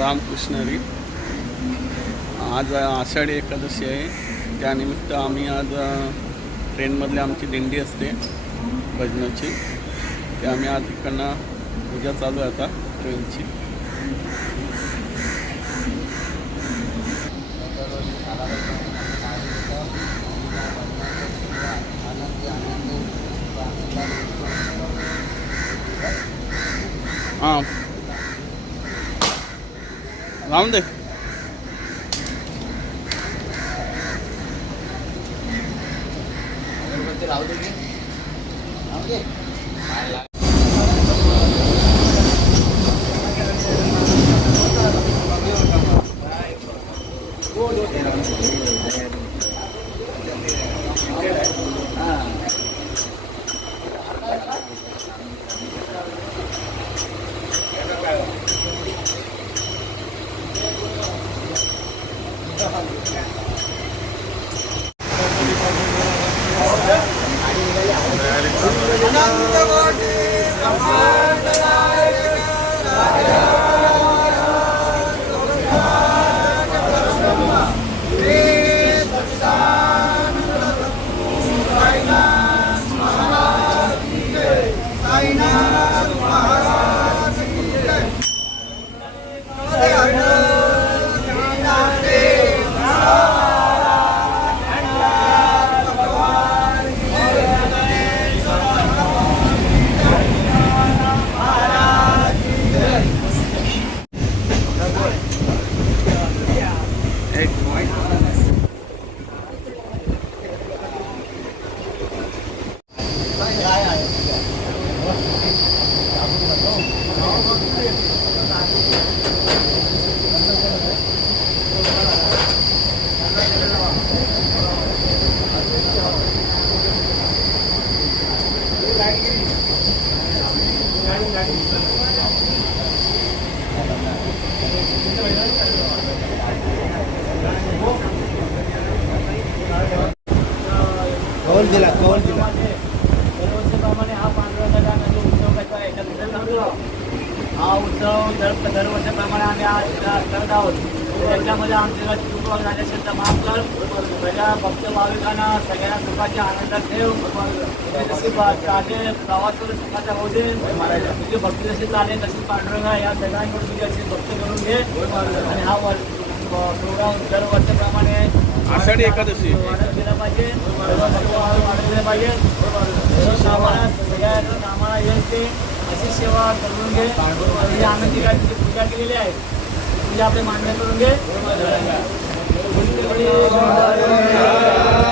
रामकृष्णरी आज आषाढी एकादशी आहे. त्यानिमित्त आम्ही आज ट्रेनमधली आमची दिंडी असते भजनाची. ते आम्ही आज इकडनं पूजा चालू आहे आता ट्रेनची. हां. राहून दे सगळ्या भक्त भाविकांना सगळ्यांना सुखाच्या आनंदात ठेव. तुझी जशी बा- चाले प्रवास करून सुखाचा होऊ दे. तुझी भक्ती जशी चालेल तशी पांडुरंगा या सगळ्यांकडून तुझी अशी भक्ती करून घे. आणि हा वर प्रोग्राम दरवर्षीप्रमाणे आषाढी एकादशी. वाढत गेला पाहिजे. भाविक वाढवले पाहिजे. आम्हाला आम्हाला यायचे अशी सेवा करून घे. आम्ही काय तुझी पूजा केलेली आहे. पूजा आपली मान्य करून घे. よろしくお願いします。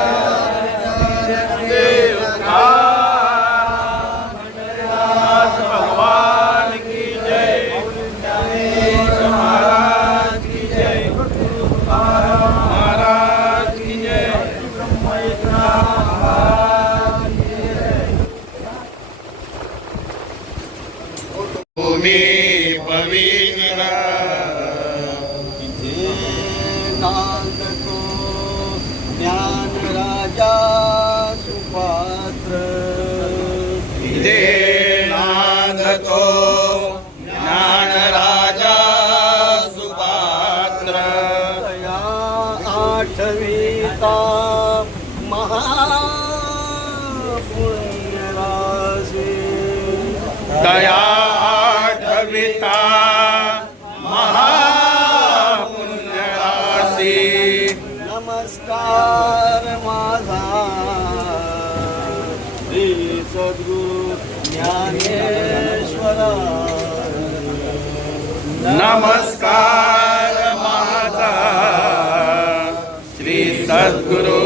नमस्कार माझा श्री सद्गुरु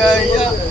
E aí,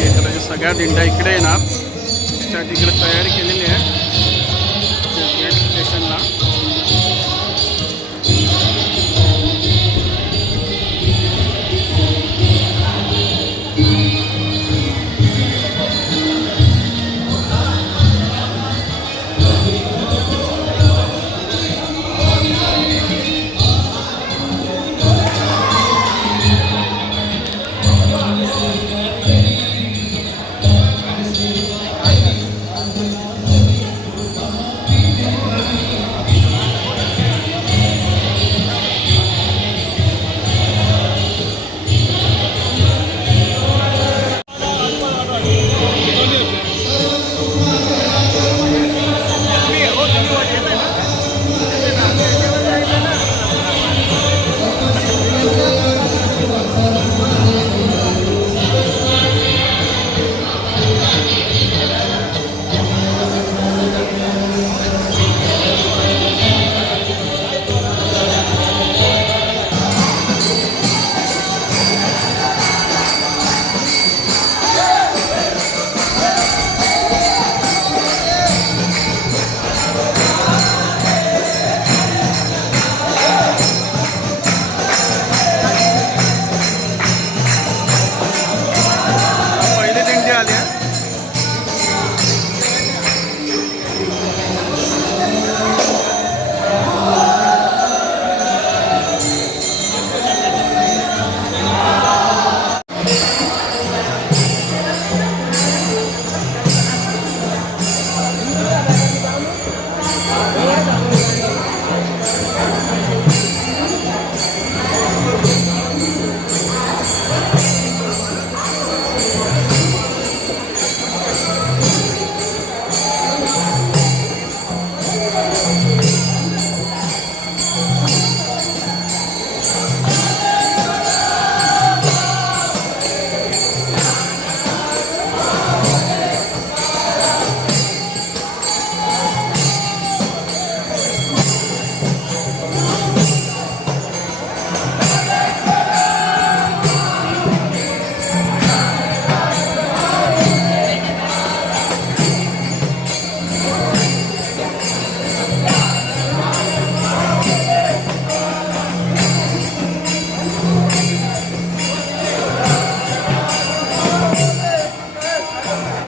हे करायच्या सगळ्या दिंड्या इकडे येणार. त्या इकडे तयारी केलेली आहे. स्टेशनला